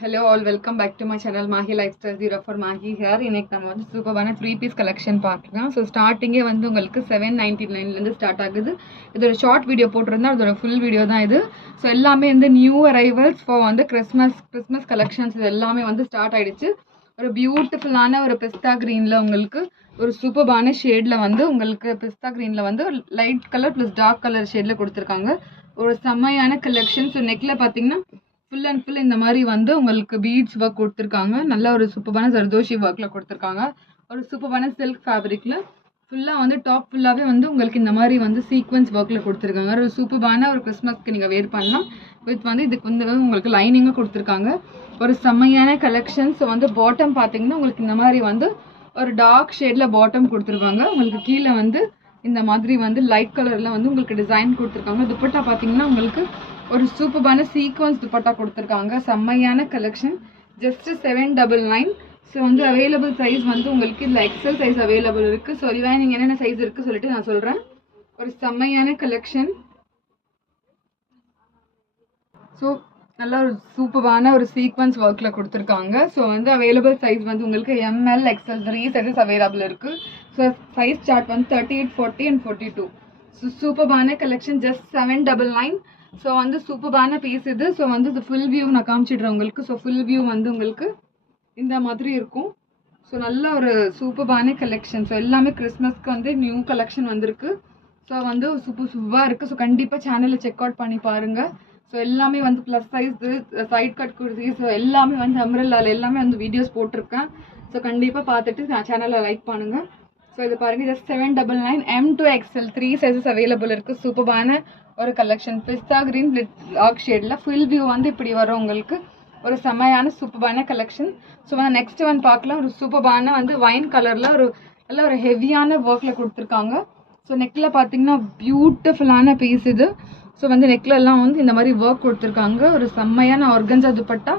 Hello all, welcome back to my channel Mahi Lifestyle 0 for Mahi here. இன்னைக்கு நம்ம வந்து சூப்பரான 3 பீஸ் கலெக்ஷன் பார்க்கலாம். ஸோ ஸ்டார்டிங்கே வந்து உங்களுக்கு 799 ஸ்டார்ட் ஆகுது. இதோட ஷார்ட் வீடியோ போட்டிருந்தா அதோட ஃபுல் வீடியோ தான் இது. ஸோ எல்லாமே வந்து நியூ அரைவல்ஸ் ஃபார் வந்து கிறிஸ்மஸ் கலெக்ஷன்ஸ் இது எல்லாமே வந்து ஸ்டார்ட் ஆயிடுச்சு. ஒரு பியூட்டிஃபுல்லான ஒரு பிஸ்தா க்ரீனில் உங்களுக்கு ஒரு சூப்பரான ஷேடில் வந்து உங்களுக்கு பிஸ்தா க்ரீனில் வந்து light colour plus dark colour ஷேடில் கொடுத்துருக்காங்க. ஒரு செம்மையான கலெக்ஷன். ஸோ நெக்கில் பார்த்தீங்கன்னா ஃபுல் அண்ட் ஃபுல் இந்த மாதிரி வந்து உங்களுக்கு பீட்ஸ் ஒர்க் கொடுத்துருக்காங்க. நல்ல ஒரு சூப்பரான ஜர்தோஷி ஒர்க்கில் கொடுத்துருக்காங்க. ஒரு சூப்பரான சில்க் ஃபேப்ரிக்கில் ஃபுல்லாக வந்து டாப் ஃபுல்லாகவே வந்து உங்களுக்கு இந்த மாதிரி வந்து சீக்வன்ஸ் ஒர்க்கில் கொடுத்துருக்காங்க. ஒரு சூப்பரான ஒரு கிறிஸ்மஸ்க்கு நீங்கள் வேர் பண்ணலாம். வித் வந்து இதுக்கு வந்து உங்களுக்கு லைனிங்கும் கொடுத்துருக்காங்க. ஒரு செம்மையான கலெக்ஷன்ஸ். வந்து பாட்டம் பார்த்தீங்கன்னா உங்களுக்கு இந்த மாதிரி வந்து ஒரு டார்க் ஷேடில் பாட்டம் கொடுத்துருக்காங்க. உங்களுக்கு கீழே வந்து இந்த மாதிரி வந்து லைட் கலரில் வந்து உங்களுக்கு டிசைன் கொடுத்துருக்காங்க. துப்பட்டா பார்த்தீங்கன்னா உங்களுக்கு ஒரு சூப்பரான சீக்வன்ஸ் துப்பட்டா கொடுத்துருக்காங்க. செம்மையான கலெக்ஷன். ஜஸ்ட் 799. ஸோ வந்து அவைலபிள் சைஸ் வந்து உங்களுக்கு இதில் எக்ஸல் சைஸ் அவைலபிள் இருக்குது. ஸோ இதுவே நீங்கள் என்னென்ன சைஸ் இருக்குது சொல்லிட்டு நான் சொல்கிறேன். ஒரு செம்மையான கலெக்ஷன். ஸோ நல்லா ஒரு சூப்பரான ஒரு சீக்வன்ஸ் ஒர்க்கில் கொடுத்துருக்காங்க. ஸோ வந்து அவைலபிள் சைஸ் வந்து உங்களுக்கு எம்எல் எக்ஸ்எல் 3 சைஸஸ் அவைலபிள் இருக்குது. ஸோ சைஸ் சார்ட் வந்து 38, 40 and 42. ஸோ சூப்பரான கலெக்ஷன். ஜஸ்ட் 799. ஸோ வந்து சூப்பரான பீஸ் இது. ஸோ வந்து இது ஃபுல் வியூ நான் காமிச்சிடுறேன் உங்களுக்கு. ஸோ ஃபுல் வியூ வந்து உங்களுக்கு இந்த மாதிரி இருக்கும். ஸோ நல்ல ஒரு சூப்பரான கலெக்ஷன். ஸோ எல்லாமே கிறிஸ்மஸ்க்கு வந்து நியூ கலெக்ஷன் வந்திருக்கு. ஸோ வந்து சூப்பராக இருக்குது. ஸோ கண்டிப்பாக சேனலில் செக் அவுட் பண்ணி பாருங்கள். ஸோ எல்லாமே வந்து plus size side cut kurti. So எல்லாமே வந்து அம்ரல்லாவில் எல்லாமே வந்து வீடியோஸ் போட்டிருக்கேன். ஸோ கண்டிப்பாக பார்த்துட்டு சேனலை லைக் பண்ணுங்கள். ஸோ இது பாருங்கள். Just 799. M to XL 3 sizes available இருக்குது. சூப்பரான ஒரு கலெக்ஷன். பிஸ்தா கிரீன் டார்க் ஷேடில் ஃபுல் வியூ வந்து இப்படி வரும் உங்களுக்கு. ஒரு செம்மையான சூப்பரான கலெக்ஷன். ஸோ வந்து நெக்ஸ்ட் ஒன் பார்க்கலாம். ஒரு சூப்பரான வந்து வைன் கலரில் ஒரு நல்ல ஒரு ஹெவியான ஒர்க்கில் கொடுத்துருக்காங்க. ஸோ நெக்கில் பார்த்தீங்கன்னா பியூட்டிஃபுல்லான பீஸ் இது. ஸோ வந்து நெக்கில் எல்லாம் வந்து இந்த மாதிரி ஒர்க் கொடுத்துருக்காங்க. ஒரு செம்மையான ஆர்கன்ஸா துப்பட்டா.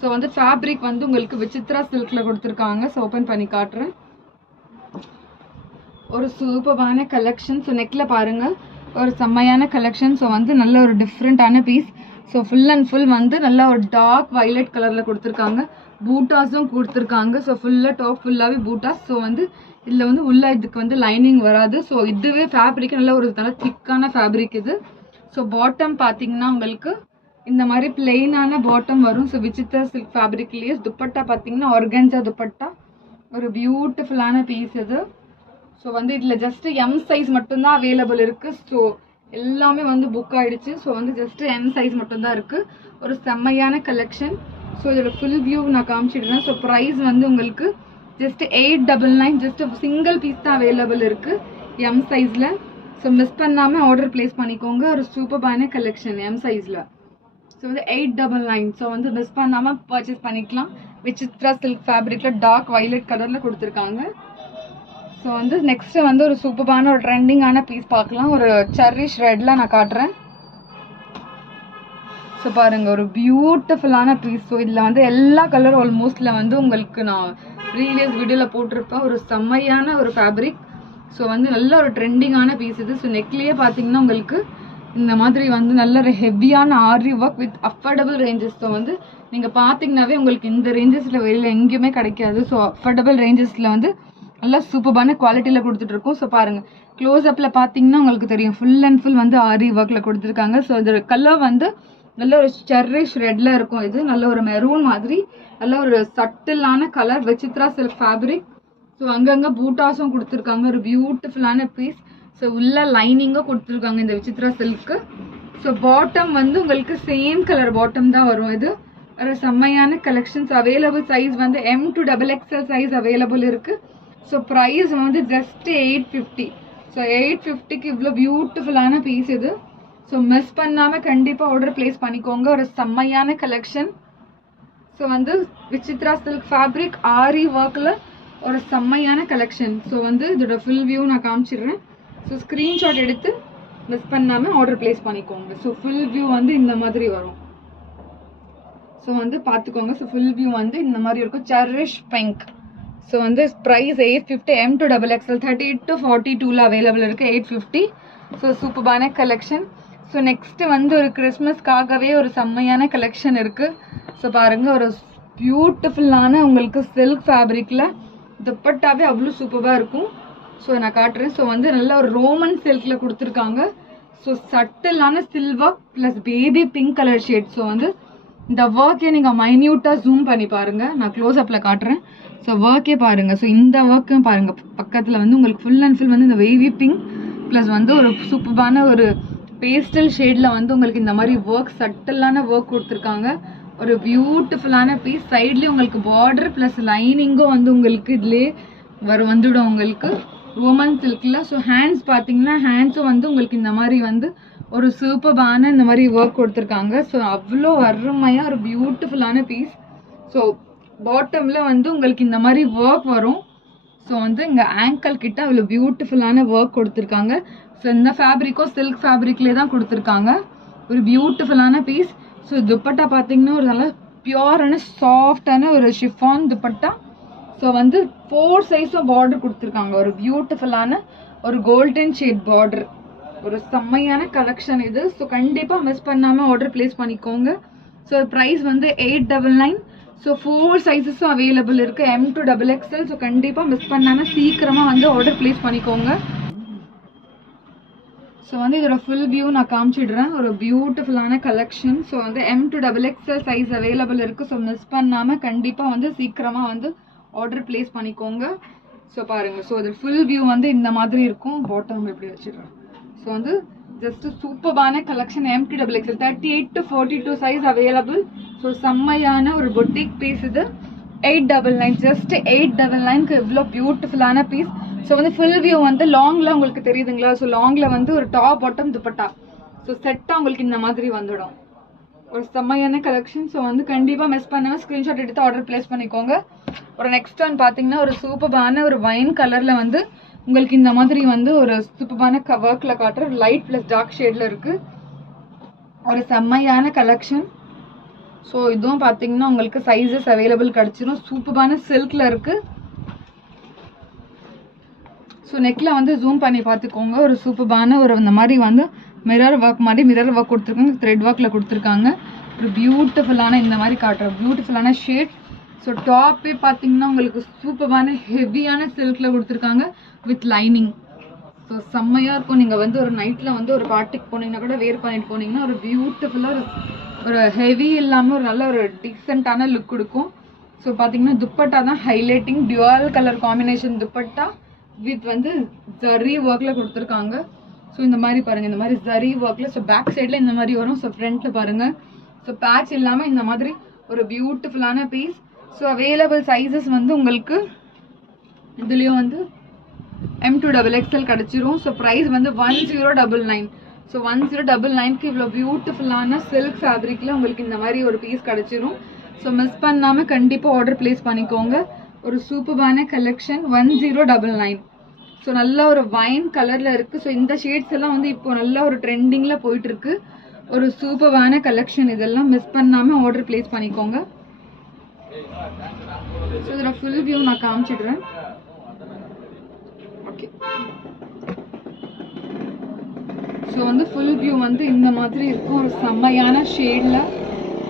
ஸோ வந்து ஃபேப்ரிக் வந்து உங்களுக்கு விசித்ரா சில்கில் கொடுத்துருக்காங்க. ஸோ ஓப்பன் பண்ணி காட்டுறேன். ஒரு சூப்பரான கலெக்ஷன். ஸோ நெக்கில் பாருங்கள் ஒரு செம்மையான கலெக்ஷன். ஸோ வந்து நல்ல ஒரு டிஃப்ரெண்ட்டான piece. So full and full வந்து நல்ல ஒரு டார்க் வைலட் கலரில் கொடுத்துருக்காங்க. பூட்டாஸும் கொடுத்துருக்காங்க. ஸோ ஃபுல்லாக டாப் ஃபுல்லாகவே பூட்டாஸ். ஸோ வந்து இதில் வந்து உள்ள இதுக்கு வந்து லைனிங் வராது. ஸோ இதுவே ஃபேப்ரிக் நல்ல ஒரு நல்ல திக்கான ஃபேப்ரிக் இது. ஸோ பாட்டம் பார்த்தீங்கன்னா உங்களுக்கு இந்த மாதிரி பிளெயினான பாட்டம் வரும். ஸோ விசித்ரா சில்க் ஃபேப்ரிக்லேயே துப்பட்டா பார்த்தீங்கன்னா ஆர்கன்ஸா துப்பட்டா. ஒரு பியூட்டிஃபுல்லான பீஸ் இது. ஸோ வந்து இதில் ஜஸ்ட்டு எம் சைஸ் மட்டும்தான் அவைலபிள் இருக்குது. ஸோ எல்லாமே வந்து புக் ஆகிடுச்சு. ஸோ வந்து ஜஸ்ட்டு எம் சைஸ் மட்டும்தான் இருக்குது. ஒரு செம்மையான கலெக்ஷன். ஸோ இதோட ஃபுல் வியூ நான் காமிச்சிடுறேன். ஸோ ப்ரைஸ் வந்து உங்களுக்கு ஜஸ்ட் 899. ஜஸ்ட் சிங்கிள் பீஸ் தான் அவைலபிள் இருக்குது எம் சைஸில். ஸோ மிஸ் பண்ணாமல் ஆர்டர் ப்ளேஸ் பண்ணிக்கோங்க. ஒரு சூப்பரான கலெக்ஷன் எம் சைஸில். ஸோ வந்து 899. ஸோ வந்து மிஸ் பண்ணாமல் பர்ச்சேஸ் பண்ணிக்கலாம். விசித்ரா சில்க் ஃபேப்ரிக்கில் டார்க் வைலட் கலரில் கொடுத்துருக்காங்க. ஸோ வந்து நெக்ஸ்ட்டு வந்து ஒரு சூப்பரான ஒரு ட்ரெண்டிங்கான பீஸ் பார்க்கலாம். ஒரு செர்ரிஷ் ரெட்டில் நான் காட்டுறேன். ஸோ பாருங்கள் ஒரு பியூட்டிஃபுல்லான பீஸ். ஸோ இதில் வந்து எல்லா கலர் ஆல்மோஸ்ட்டில் வந்து உங்களுக்கு நான் ப்ரீவியஸ் வீடியோவில் போட்டிருப்பேன். ஒரு செம்மையான ஒரு ஃபேப்ரிக். ஸோ வந்து நல்ல ஒரு ட்ரெண்டிங்கான பீஸ் இது. ஸோ நெக்லேயே பார்த்தீங்கன்னா உங்களுக்கு இந்த மாதிரி வந்து நல்ல ஒரு ஹெவியான aari work with affordable ranges. So வந்து நீங்கள் பார்த்தீங்கன்னாவே உங்களுக்கு இந்த ரேஞ்சஸில் வெளியில் எங்கேயுமே கிடைக்காது. ஸோ அஃபோர்டபுள் ரேஞ்சஸில் வந்து நல்லா சூப்பரான குவாலிட்டியில் கொடுத்துட்ருக்கோம். ஸோ பாருங்கள் க்ளோஸ்அப்பில் பார்த்தீங்கன்னா உங்களுக்கு தெரியும் ஃபுல் அண்ட் ஃபுல் வந்து ஆரி ஒர்க்கில் கொடுத்துருக்காங்க. ஸோ இதோட கலர் வந்து நல்ல ஒரு செர்ரிஷ் ரெட்டில் இருக்கும். இது நல்ல ஒரு மெரூன் மாதிரி நல்ல ஒரு சட்டிலான colour. Vichitra silk fabric. So அங்கங்கே பூட்டாஸும் கொடுத்துருக்காங்க. ஒரு பியூட்டிஃபுல்லான பீஸ். ஸோ உள்ள லைனிங்கும் கொடுத்துருக்காங்க இந்த விசித்ரா சில்க்கு. ஸோ பாட்டம் வந்து உங்களுக்கு சேம் கலர் பாட்டம் தான் வரும். இது ஒரு செம்மையான கலெக்ஷன்ஸ். அவைலபிள் சைஸ் வந்து M to XXL size available இருக்குது. ஸோ ப்ரைஸ் வந்து ஜஸ்ட் 850. ஸோ 850க்கு இவ்வளோ பியூட்டிஃபுல்லான பீஸ் இது. ஸோ மிஸ் பண்ணாமல் கண்டிப்பாக ஆர்டர் ப்ளேஸ் பண்ணிக்கோங்க. ஒரு செம்மையான கலெக்ஷன். ஸோ வந்து விசித்ரா சில்க் ஃபேப்ரிக் ஆரி ஒர்க்கில் ஒரு செம்மையான கலெக்ஷன். ஸோ வந்து இதோட ஃபுல் வியூ நான் காமிச்சிடுறேன். ஸோ ஸ்க்ரீன்ஷாட் எடுத்து மிஸ் பண்ணாமல் ஆர்டர் ப்ளேஸ் பண்ணிக்கோங்க. ஸோ ஃபுல் வியூ வந்து இந்த மாதிரி வரும். ஸோ வந்து பார்த்துக்கோங்க. ஸோ ஃபுல் வியூ வந்து இந்த மாதிரி இருக்கும். Cherish pink. ஸோ வந்து price 850. M to XXL 38 to 42 available இருக்குது. 850. ஸோ சூப்பரான கலெக்ஷன். ஸோ நெக்ஸ்ட் வந்து ஒரு கிறிஸ்மஸ்க்காகவே ஒரு செம்மையான கலெக்ஷன் இருக்கு. ஸோ பாருங்க, ஒரு பியூட்டிஃபுல்லான உங்களுக்கு சில்க் ஃபேப்ரிக்ல துப்பட்டாவே அவ்வளோ சூப்பராக இருக்கும். ஸோ நான் காட்டுறேன். ஸோ வந்து நல்ல ஒரு ரோமன் சில்க்ல கொடுத்துருக்காங்க. ஸோ சட்டிலான silver plus baby pink colour shade. So வந்து இந்த ஒர்க்கே நீங்கள் மைன்யூட்டாக ஜூம் பண்ணி பாருங்க. நான் க்ளோஸ் அப்பில் காட்டுறேன். ஸோ ஒர்க்கே பாருங்க. ஸோ இந்த ஒர்க்கும் பாருங்க, பக்கத்தில் வந்து உங்களுக்கு ஃபுல் அண்ட் ஃபுல் வந்து இந்த வேவி பிங்க் ப்ளஸ் வந்து ஒரு சூப்பரான ஒரு பேஸ்டல் ஷேடில் வந்து உங்களுக்கு இந்த மாதிரி ஒர்க் சட்டிலான ஒர்க் கொடுத்துருக்காங்க. ஒரு பியூட்டிஃபுல்லான பீஸ். சைட்லேயும் உங்களுக்கு பார்டர் ப்ளஸ் லைனிங்கும் வந்து உங்களுக்கு இதுலேயே வந்துடும் உங்களுக்கு ரோமன் சில்கில். ஸோ ஹேண்ட்ஸ் பார்த்தீங்கன்னா ஹேண்ட்ஸும் வந்து உங்களுக்கு இந்த மாதிரி வந்து ஒரு சூப்பரான இந்த மாதிரி ஒர்க் கொடுத்துருக்காங்க. ஸோ அவ்வளோ அருமையாக ஒரு பியூட்டிஃபுல்லான பீஸ். ஸோ பாட்டமில் வந்து உங்களுக்கு இந்த மாதிரி ஒர்க் வரும். ஸோ வந்து இங்கே ஆங்கிள் கிட்ட அவ்வளோ பியூட்டிஃபுல்லான ஒர்க் கொடுத்துருக்காங்க. ஸோ இந்த ஃபேப்ரிக்கும் சில்க் ஃபேப்ரிக்லேயே தான் கொடுத்துருக்காங்க. ஒரு பியூட்டிஃபுல்லான பீஸ். ஸோ துப்பட்டா பார்த்தீங்கன்னா ஒரு நல்ல பியூரான சாஃப்டான ஒரு ஷிஃபான் துப்பட்டா. ஸோ வந்து 4 சைஸும் பார்டர் கொடுத்துருக்காங்க. ஒரு பியூட்டிஃபுல்லான ஒரு கோல்டன் ஷேட் பார்டர். ஒரு செம்மையான கலெக்ஷன் இது. ஸோ கண்டிப்பாக மிஸ் பண்ணாமல் ஆர்டர் பிளேஸ் பண்ணிக்கோங்க. ஸோ ப்ரைஸ் வந்து 899. ஸோ 4 சைஸஸும் அவைலபிள் இருக்குது, M to XXL. ஸோ கண்டிப்பாக மிஸ் பண்ணாமல் சீக்கிரமாக வந்து ஆர்டர் பிளேஸ் பண்ணிக்கோங்க. ஸோ வந்து இதோட ஃபுல் வியூ நான் காமிச்சிடுறேன். ஒரு பியூட்டிஃபுல்லான கலெக்ஷன். ஸோ வந்து M to XXL size available இருக்குது. ஸோ மிஸ் பண்ணாமல் கண்டிப்பாக வந்து சீக்கிரமாக வந்து ஆர்டர் பிளேஸ் பண்ணிக்கோங்க. ஸோ பாருங்கள். ஸோ இது ஃபுல் வியூ வந்து இந்த மாதிரி இருக்கும். பாட்டம் எப்படி வச்சிடுறேன். ஸோ வந்து ஜஸ்ட் சூப்பரான collection. M to XXL 38 to 42 size available. So செம்மையான ஒரு பொட்டிக் பீஸ் இது. 899, ஜஸ்ட் 899க்கு இவ்வளோ பியூட்டிஃபுல்லான பீஸ். ஸோ வந்து ஃபுல் வியூ வந்து லாங்கில் உங்களுக்கு தெரியுதுங்களா? ஸோ லாங்கில் வந்து ஒரு டாப் பாட்டம் துப்பட்டா. ஸோ செட்டாக உங்களுக்கு இந்த மாதிரி வந்துடும். ஒரு செம்மையான கலெக்ஷன். ஸோ வந்து கண்டிப்பாக மிஸ் பண்ணாமல் ஸ்க்ரீன்ஷாட் எடுத்து ஆர்டர் பிளேஸ் பண்ணிக்கோங்க. ஒரு நெக்ஸ்ட் ஒன் பார்த்தீங்கன்னா ஒரு சூப்பரான ஒரு வைன் கலரில் வந்து உங்களுக்கு இந்த மாதிரி வந்து ஒரு சூப்பரான ஒர்க்கில் காட்டுற லைட் ப்ளஸ் டார்க் ஷேடில் இருக்குது. ஒரு செம்மையான கலெக்ஷன். ஸோ இதுவும் பார்த்தீங்கன்னா உங்களுக்கு சைஸஸ் அவைலபிள் கிடச்சிரும். சூப்பரான சில்கில் இருக்குது. ஸோ நெக்கில் வந்து ஜூம் பண்ணி பார்த்துக்கோங்க. ஒரு சூப்பரான ஒரு இந்த மாதிரி வந்து மிரர் ஒர்க் மாதிரி மிரர் ஒர்க் கொடுத்துருக்காங்க. த்ரெட் ஒர்க்கில் கொடுத்துருக்காங்க. ஒரு பியூட்டிஃபுல்லான இந்த மாதிரி காட்டுற பியூட்டிஃபுல்லான ஷேட். ஸோ டாப்பே பார்த்தீங்கன்னா உங்களுக்கு சூப்பரான ஹெவியான சில்கில் கொடுத்துருக்காங்க வித் லைனிங். ஸோ செம்மையாக இருக்கும். நீங்கள் வந்து ஒரு நைட்டில் வந்து ஒரு பார்ட்டிக்கு போனீங்கன்னா கூட வேர் பண்ணிட்டு போனீங்கன்னா ஒரு பியூட்டிஃபுல்லாக ஒரு ஹெவி இல்லாமல் ஒரு நல்ல ஒரு டீசெண்டான லுக் கொடுக்கும். ஸோ பார்த்தீங்கன்னா துப்பட்டா தான் highlighting. Dual colour combination dupatta with வந்து ஜரி ஒர்க்கில் கொடுத்துருக்காங்க. ஸோ இந்த மாதிரி பாருங்கள், இந்த மாதிரி ஜரி ஒர்க்கில். ஸோ பேக் சைடில் இந்த மாதிரி வரும். ஸோ ஃப்ரண்ட்டில் பாருங்கள். ஸோ பேட்ச் இல்லாமல் இந்த மாதிரி ஒரு பியூட்டிஃபுல்லான பீஸ். ஸோ அவைலபிள் சைஸஸ் வந்து உங்களுக்கு இதுலேயும் வந்து M to XXL கிடச்சிரும். ஸோ ப்ரைஸ் வந்து 1099. ஸோ 1099க்கு இவ்வளோ பியூட்டிஃபுல்லான சில்க் ஃபேப்ரிக்கில் உங்களுக்கு இந்த மாதிரி ஒரு பீஸ் கிடச்சிரும். ஸோ மிஸ் பண்ணாமல் கண்டிப்பாக ஆர்டர் பிளேஸ் பண்ணிக்கோங்க. ஒரு சூப்பரான கலெக்ஷன். 1099. ஸோ நல்ல ஒரு வைன் கலரில் இருக்குது. ஸோ இந்த ஷேட்ஸ் எல்லாம் வந்து இப்போ நல்ல ஒரு ட்ரெண்டிங்கில் போயிட்டுருக்கு. ஒரு சூப்பரான கலெக்ஷன். இதெல்லாம் மிஸ் பண்ணாமல் ஆர்டர் பிளேஸ் பண்ணிக்கோங்க. ஸோ இதோட ஃபுல் வியூ நான் காமிச்சிடுறேன். ஓகே. ஸோ வந்து ஃபுல் வியூ வந்து இந்த மாதிரி இருக்கும். ஒரு செம்மையான ஷேடில்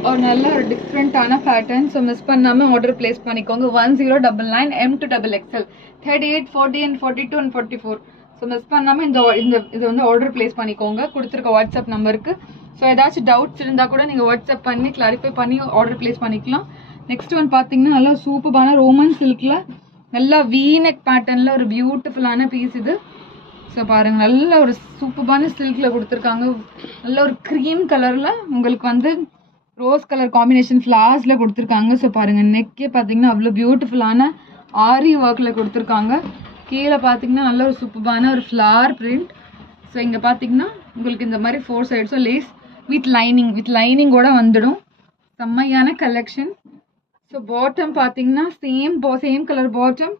ஒரு நல்ல ஒரு டிஃப்ரெண்ட்டான பேட்டர்ன். ஸோ மிஸ் பண்ணாமல் ஆர்டர் பிளேஸ் பண்ணிக்கோங்க. 1099 M to XXL 38, 40 and 42 and 44. So miss பண்ணாமல் இது வந்து ஆர்டர் பிளேஸ் பண்ணிக்கோங்க கொடுத்துருக்க வாட்ஸ்அப் நம்பருக்கு. ஸோ ஏதாச்சும் டவுட்ஸ் இருந்தால் கூட நீங்கள் வாட்ஸ்அப் பண்ணி கிளாரிஃபை பண்ணி ஆர்டர் பிளேஸ் பண்ணிக்கலாம். நெக்ஸ்ட் ஒன் பார்த்தீங்கன்னா நல்லா சூப்பரான ரோமன் சில்கில் நல்லா வீநெக் பேட்டர்னில் ஒரு பியூட்டிஃபுல்லான பீஸ் இது. ஸோ பாருங்கள், நல்ல ஒரு சூப்பரான சில்கில் கொடுத்துருக்காங்க. நல்ல ஒரு க்ரீம் கலரில் உங்களுக்கு வந்து ரோஸ் கலர் காம்பினேஷன் ஃப்ளார்ஸில் கொடுத்துருக்காங்க. ஸோ பாருங்கள், நெக்கே பார்த்தீங்கன்னா அவ்வளோ பியூட்டிஃபுல்லான ஆரி ஒர்க்கில் கொடுத்துருக்காங்க. கீழே பார்த்தீங்கன்னா நல்ல ஒரு சூப்பரான ஒரு ஃப்ளார் பிரிண்ட். ஸோ இங்கே பார்த்தீங்கன்னா உங்களுக்கு இந்த மாதிரி 4 சைட்ஸும் லேஸ் வித் லைனிங்கோட வந்துடும். செம்மையான கலெக்ஷன். ஸோ பாட்டம் பார்த்தீங்கன்னா சேம் கலர் பாட்டம்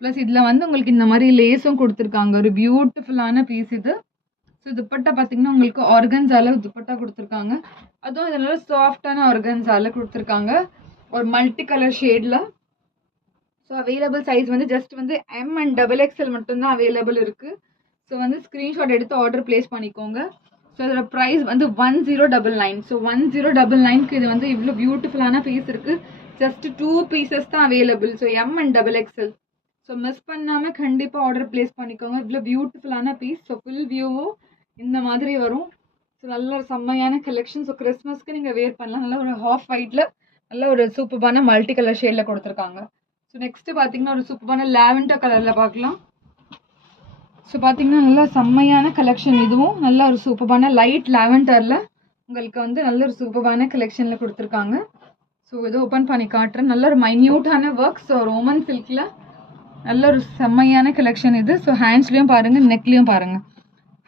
ப்ளஸ் இதில் வந்து உங்களுக்கு இந்த மாதிரி லேஸும் கொடுத்துருக்காங்க. ஒரு பியூட்டிஃபுல்லான பீஸ் இது. ஸோ துப்பட்டா பார்த்தீங்கன்னா உங்களுக்கு ஆர்கன்ஸால துப்பட்டா கொடுத்துருக்காங்க. அதுவும் இதனால சாஃப்டான ஆர்கன்ஸால கொடுத்துருக்காங்க ஒரு மல்டி கலர் ஷேடில். ஸோ அவைலபிள் சைஸ் வந்து ஜஸ்ட் வந்து M and XXL மட்டும்தான் அவைலபிள் இருக்குது. ஸோ வந்து ஸ்க்ரீன்ஷாட் எடுத்து ஆர்டர் பிளேஸ் பண்ணிக்கோங்க. ஸோ அதோட ப்ரைஸ் வந்து 1099. ஸோ 1099க்கு இது வந்து இவ்வளோ பியூட்டிஃபுல்லான பீஸ் இருக்குது. ஜஸ்ட் 2 பீசஸ் தான் available. So M and XXL. So miss பண்ணாமல் கண்டிப்பாக ஆர்டர் ப்ளேஸ் பண்ணிக்கோங்க. இவ்வளோ பியூட்டிஃபுல்லான பீஸ். ஸோ ஃபுல் வியூவும் இந்த மாதிரி வரும். ஸோ நல்ல ஒரு செம்மையான கலெக்ஷன். ஸோ கிறிஸ்மஸ்க்கு நீங்கள் வேர் பண்ணலாம். நல்ல ஒரு ஹாஃப் ஒயிட்டில் நல்ல ஒரு சூப்பரான மல்டி கலர் ஷேடில் கொடுத்துருக்காங்க. ஸோ நெக்ஸ்ட்டு பார்த்தீங்கன்னா ஒரு சூப்பரான லாவெண்டர் கலரில் பார்க்கலாம். ஸோ பார்த்தீங்கன்னா நல்லா செம்மையான கலெக்ஷன். இதுவும் நல்ல ஒரு சூப்பரான லைட் லாவெண்டரில் உங்களுக்கு வந்து நல்ல ஒரு சூப்பரான கலெக்ஷனில் கொடுத்துருக்காங்க. ஸோ இதை ஓப்பன் பண்ணி காட்டுறேன். நல்ல ஒரு மைன்யூட்டான ஒர்க். ஸோ ரோமன் சில்கில் நல்ல ஒரு செம்மையான கலெக்ஷன் இது. ஸோ ஹேண்ட்ஸ்லேயும் பாருங்கள், நெக்லேயும் பாருங்கள்.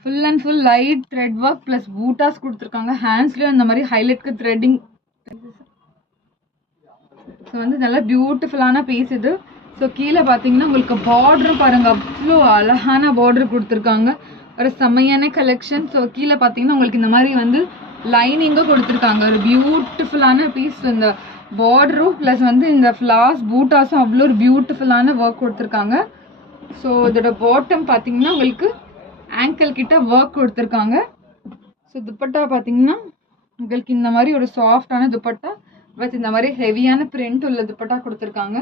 Full and full light thread work plus buttas கொடுத்துருக்காங்க. ஹேண்ட்ஸ்லேயும் அந்த மாதிரி ஹைலைட்க்கு த்ரெட்டிங். ஸோ வந்து நல்லா பியூட்டிஃபுல்லான பீஸ் இது. ஸோ கீழே பார்த்தீங்கன்னா உங்களுக்கு பார்டரும் பாருங்கள், அவ்வளோ அழகான பார்டர் கொடுத்துருக்காங்க. ஒரு செம்மையான கலெக்ஷன். ஸோ கீழே பார்த்தீங்கன்னா உங்களுக்கு இந்த மாதிரி வந்து லைனிங்கும் கொடுத்துருக்காங்க. ஒரு பியூட்டிஃபுல்லான பீஸ். இந்த பார்டரும் ப்ளஸ் வந்து இந்த ஃப்ளார்ஸ் பூட்டாஸும் அவ்வளோ ஒரு பியூட்டிஃபுல்லான ஒர்க் கொடுத்துருக்காங்க. ஸோ இதோட பாட்டம் பார்த்தீங்கன்னா உங்களுக்கு ஆங்கிள் கிட்ட ஒர்க் கொடுத்துருக்காங்க. ஸோ துப்பட்டா பார்த்தீங்கன்னா உங்களுக்கு இந்த மாதிரி ஒரு சாஃப்டான துப்பட்டா வித் இந்த மாதிரி ஹெவியான பிரிண்ட் உள்ள துப்பட்டா கொடுத்துருக்காங்க.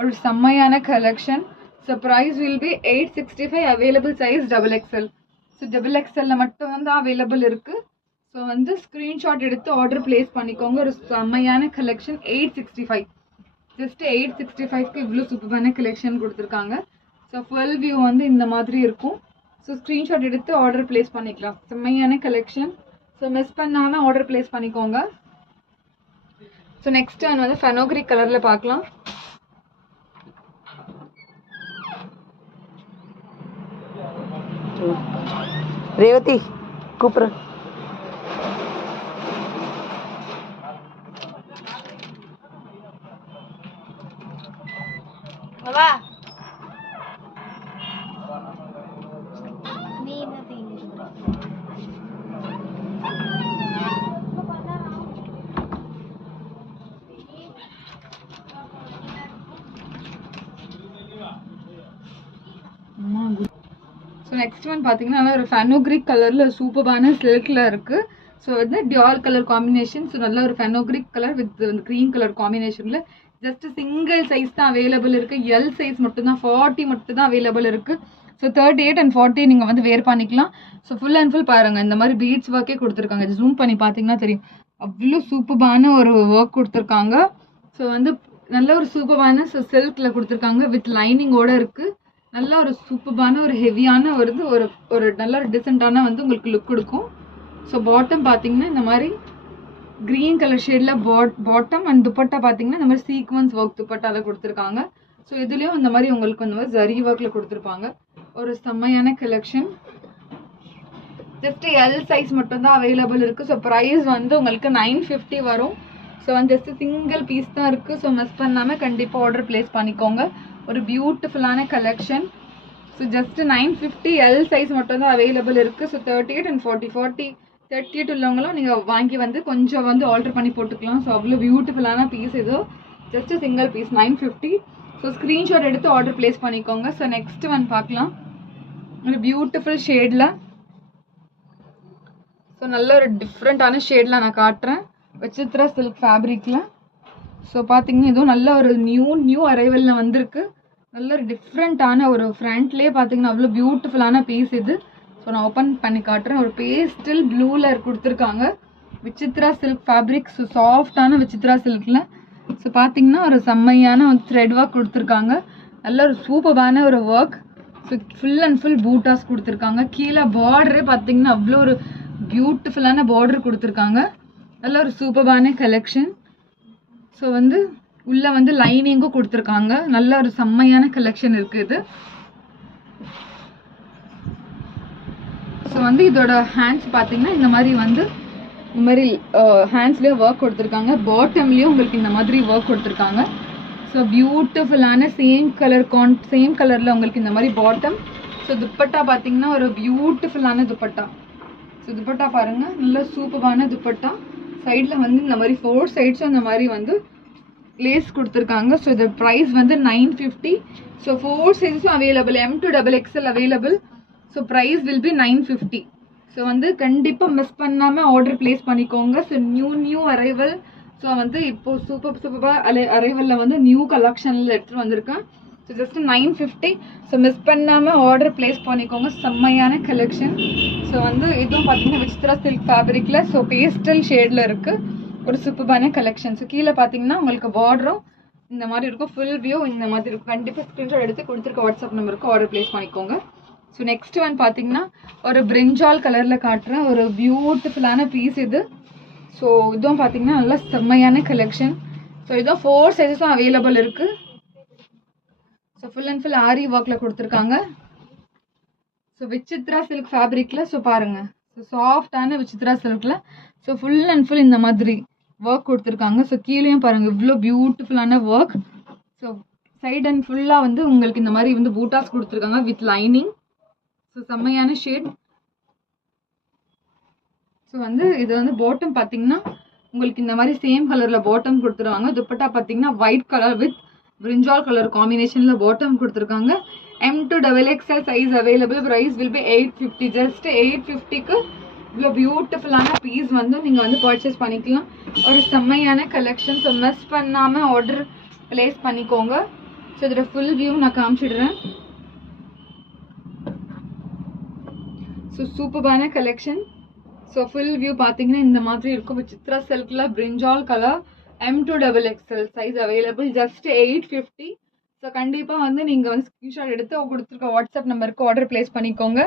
ஒரு செம்மையான collection. So price will be 865. Available size XXL. So XXL மட்டும் வந்து அவைலபிள் இருக்குது. ஸோ வந்து ஸ்க்ரீன்ஷாட் எடுத்து ஆர்டர் பிளேஸ் பண்ணிக்கோங்க. ஒரு செம்மையான கலெக்ஷன். 865. ஜஸ்ட் 865க்கு இவ்வளோ சூப்பரான கலெக்ஷன் கொடுத்துருக்காங்க. ஸோ ஃபுல் வியூ வந்து இந்த மாதிரி இருக்கும். ஸோ ஸ்க்ரீன்ஷாட் எடுத்து ஆர்டர் பிளேஸ் பண்ணிக்கலாம். செம்மையான கலெக்ஷன். ஸோ மிஸ் பண்ணாமல் ஆர்டர் பிளேஸ் பண்ணிக்கோங்க. ஸோ நெக்ஸ்ட் வந்து ஃபெனோக்ரிக் கலரில் பார்க்கலாம். ரேவதி கூப்பிட்றேன். வா ஸோ நெக்ஸ்ட் ஒன் பார்த்தீங்கன்னா ஒரு ஃபெனோக்ரிக் கலரில் சூப்பரான சில்கில் இருக்குது. ஸோ வந்து டியால் கலர் காம்பினேஷன். ஸோ நல்ல ஒரு fenugreek colour with green colour காம்பினேஷனில் ஜஸ்ட் சிங்கிள் சைஸ் தான் அவைலபிள் இருக்குது. எல் சைஸ் மட்டும்தான் 40 மட்டும் தான் அவைலபிள் இருக்குது. ஸோ 38 and 40 நீங்கள் வந்து வேர் பண்ணிக்கலாம். ஸோ ஃபுல் அண்ட் ஃபுல் பாருங்கள், இந்த மாதிரி பீட்ஸ் ஒர்க்கே கொடுத்துருக்காங்க. இது ஜூம் பண்ணி பார்த்தீங்கன்னா தெரியும், அவ்வளோ சூப்பரான ஒரு ஒர்க் கொடுத்துருக்காங்க. ஸோ வந்து நல்ல ஒரு சூப்பரான சில்கில் கொடுத்துருக்காங்க வித் லைனிங்கோடு இருக்குது. நல்ல ஒரு சூப்பரான ஒரு ஹெவியான ஒரு நல்ல ஒரு டிசென்டான வந்து உங்களுக்கு லுக் கொடுக்கும். ஸோ பாட்டம் பார்த்தீங்கன்னா இந்த மாதிரி க்ரீன் கலர் ஷேடில் பாட்டம் அண்ட் துப்பட்டா பார்த்தீங்கன்னா இந்த மாதிரி சீக்வன்ஸ் ஒர்க் துப்பட்டாவில் கொடுத்துருக்காங்க. ஸோ இதுலேயும் இந்த மாதிரி உங்களுக்கு இந்த மாதிரி ஜரி ஒர்க்கில் கொடுத்துருப்பாங்க. ஒரு செம்மையான கலெக்ஷன். ஜஸ்ட் எல் சைஸ் மட்டும்தான் அவைலபிள் இருக்குது. ஸோ ப்ரைஸ் வந்து உங்களுக்கு 950 வரும். ஸோ வந்து ஜஸ்ட் சிங்கிள் பீஸ் தான் இருக்குது. ஸோ மிஸ் பண்ணாமல் கண்டிப்பாக ஆர்டர் பிளேஸ் பண்ணிக்கோங்க. ஒரு பியூட்டிஃபுல்லான collection. So just 950 L size மட்டும் தான் அவைலபிள் இருக்குது. ஸோ 38 and 40 38 உள்ளவங்களும் நீங்கள் வாங்கி வந்து கொஞ்சம் வந்து ஆல்டர் பண்ணி போட்டுக்கலாம். ஸோ அவ்வளோ பியூட்டிஃபுல்லான பீஸ் இது. Just single piece 950. So screenshot எடுத்து ஆர்டர் பிளேஸ் பண்ணிக்கோங்க. ஸோ நெக்ஸ்ட் ஒன் பார்க்கலாம். ஒரு பியூட்டிஃபுல் ஷேடில். ஸோ நல்ல ஒரு டிஃப்ரெண்ட்டான ஷேடில் நான் காட்டுறேன். விசித்ரா சில்க் ஃபேப்ரிக்கில். ஸோ பார்த்தீங்கன்னா இதுவும் நல்ல ஒரு நியூ அரைவலில் வந்திருக்கு. நல்ல ஒரு டிஃப்ரெண்ட்டான ஒரு ஃப்ரண்ட்லேயே பார்த்தீங்கன்னா அவ்வளோ பியூட்டிஃபுல்லான பீஸ் இது. ஸோ நான் ஓப்பன் பண்ணி காட்டுறேன். ஒரு பேஸ்டல் ப்ளூவில் கொடுத்துருக்காங்க. Vichitra silk fabric. ஸோ சாஃப்டான விசித்ரா சில்கில். ஸோ பார்த்தீங்கன்னா ஒரு செம்மையான ஒரு த்ரெட் ஒர்க் கொடுத்துருக்காங்க. நல்ல ஒரு சூப்பரான ஒரு work. So full and full buttas கொடுத்துருக்காங்க. கீழே பார்டரே பார்த்தீங்கன்னா அவ்வளோ ஒரு பியூட்டிஃபுல்லான பார்டர் கொடுத்துருக்காங்க. நல்ல ஒரு சூப்பரான கலெக்ஷன். ஸோ வந்து உள்ளே வந்து லைனிங்கும் கொடுத்துருக்காங்க. நல்ல ஒரு செம்மையான கலெக்ஷன் இருக்குது இது. ஸோ வந்து இதோட ஹேண்ட்ஸ் பார்த்தீங்கன்னா இந்த மாதிரி வந்து இந்த மாதிரி ஹேண்ட்ஸ்லேயே ஒர்க் கொடுத்துருக்காங்க. பாட்டம்லேயும் உங்களுக்கு இந்த மாதிரி ஒர்க் கொடுத்துருக்காங்க. ஸோ பியூட்டிஃபுல்லான சேம் கலரில் உங்களுக்கு இந்த மாதிரி பாட்டம். ஸோ துப்பட்டா பார்த்தீங்கன்னா ஒரு பியூட்டிஃபுல்லான துப்பட்டா. ஸோ துப்பட்டா பாருங்கள், நல்ல சூப்பரான துப்பட்டா. சைடில் வந்து இந்த மாதிரி 4 சைட்ஸும் இந்த மாதிரி வந்து லேஸ் கொடுத்துருக்காங்க. ஸோ இது ப்ரைஸ் வந்து 950. ஸோ 4 சைஸஸும் available. M to XXL available. So price will be 950. So வந்து கண்டிப்பாக மிஸ் பண்ணாமல் ஆர்டர் ப்ளேஸ் பண்ணிக்கோங்க. So new arrival. ஸோ வந்து இப்போ சூப்பராக அரைவலில் வந்து நியூ கலெக்ஷனில் எடுத்துகிட்டு வந்திருக்கேன். So just 950. ஸோ மிஸ் பண்ணாமல் ஆர்டர் ப்ளேஸ் பண்ணிக்கோங்க. செம்மையான கலெக்ஷன். ஸோ வந்து இதுவும் பார்த்தீங்கன்னா விசித்ரா சில்க் ஃபேப்ரிக்கில் ஸோ பேஸ்டல் ஷேடில் இருக்குது. ஒரு சூப்பரான கலெக்ஷன். ஸோ கீழே பார்த்தீங்கன்னா உங்களுக்கு பார்டரும் இந்த மாதிரி இருக்கும். ஃபுல் வியூ இந்த மாதிரி இருக்கும். கண்டிப்பாக ஸ்க்ரீன்ஷாட் எடுத்து கொடுத்துருக்க வாட்ஸ்அப் நம்பருக்கு ஆர்டர் ப்ளேஸ் பண்ணிக்கோங்க. ஸோ நெக்ஸ்ட் ஒன் பார்த்தீங்கன்னா ஒரு பிரிஞ்சால் கலரில் காட்டுறேன். ஒரு பியூட்டிஃபுல்லான பீஸ் இது. ஸோ இதுவும் பார்த்தீங்கன்னா நல்லா செம்மையான கலெக்ஷன். ஸோ இதுவும் 4 சைஸஸும் அவைலபிள் இருக்குது. So full and full aari ஒர்க்கில் கொடுத்துருக்காங்க. ஸோ விசித்ரா சில்க் ஃபேப்ரிக்கில் ஸோ பாருங்கள். ஸோ சாஃப்டான விசித்ரா சில்கில் ஸோ ஃபுல் அண்ட் ஃபுல் இந்த மாதிரி ஒர்க் கொடுத்துருக்காங்க. ஸோ கீழேயும் பாருங்கள் இவ்வளோ பியூட்டிஃபுல்லான ஒர்க். ஸோ சைட் அண்ட் ஃபுல்லாக வந்து உங்களுக்கு இந்த மாதிரி வந்து பூட்டாஸ் கொடுத்துருக்காங்க வித் லைனிங். ஸோ செம்மையான ஷேட். ஸோ வந்து இது வந்து பாட்டம் பார்த்தீங்கன்னா உங்களுக்கு இந்த மாதிரி சேம் கலரில் பாட்டம் கொடுத்துருவாங்க. துப்பட்டா பார்த்தீங்கன்னா white colour with brinjal colour காம்பினேஷனில் பாட்டம் கொடுத்துருக்காங்க. M2XXL size available. Price will be 850. Just 850க்கு இவ்வளோ பியூட்டிஃபுல்லான பீஸ் வந்து நீங்கள் வந்து பர்ச்சேஸ் பண்ணிக்கலாம். ஒரு செம்மையான கலெக்ஷன். ஸோ மிஸ் பண்ணாமல் ஆர்டர் ப்ளேஸ் பண்ணிக்கோங்க. ஸோ இதோட ஃபுல் வியூ நான் காமிச்சிடுறேன். ஸோ சூப்பரான கலெக்ஷன். ஸோ ஃபுல் வியூ பார்த்தீங்கன்னா இந்த மாதிரி இருக்கும். விசித்ரா சில்கில் brinjal colour M2XXL size available. Just 850. So கண்டிப்பாக வந்து நீங்கள் வந்து ஸ்க்ரீன்ஷாட் எடுத்து கொடுத்துருக்க வாட்ஸ்அப் நம்பருக்கு ஆர்டர் ப்ளேஸ் பண்ணிக்கோங்க.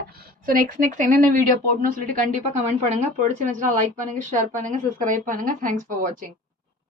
ஸோ நெக்ஸ்ட் என்னென்ன வீடியோ போடணும்னு சொல்லிட்டு கண்டிப்பாக கமெண்ட் பண்ணுங்கள். பிடிச்சிருந்துச்சுன்னா லைக் பண்ணுங்கள், ஷேர் பண்ணுங்கள், சப்ஸ்கிரைப் பண்ணுங்கள். தேங்க்ஸ் ஃபார் வாட்சிங்.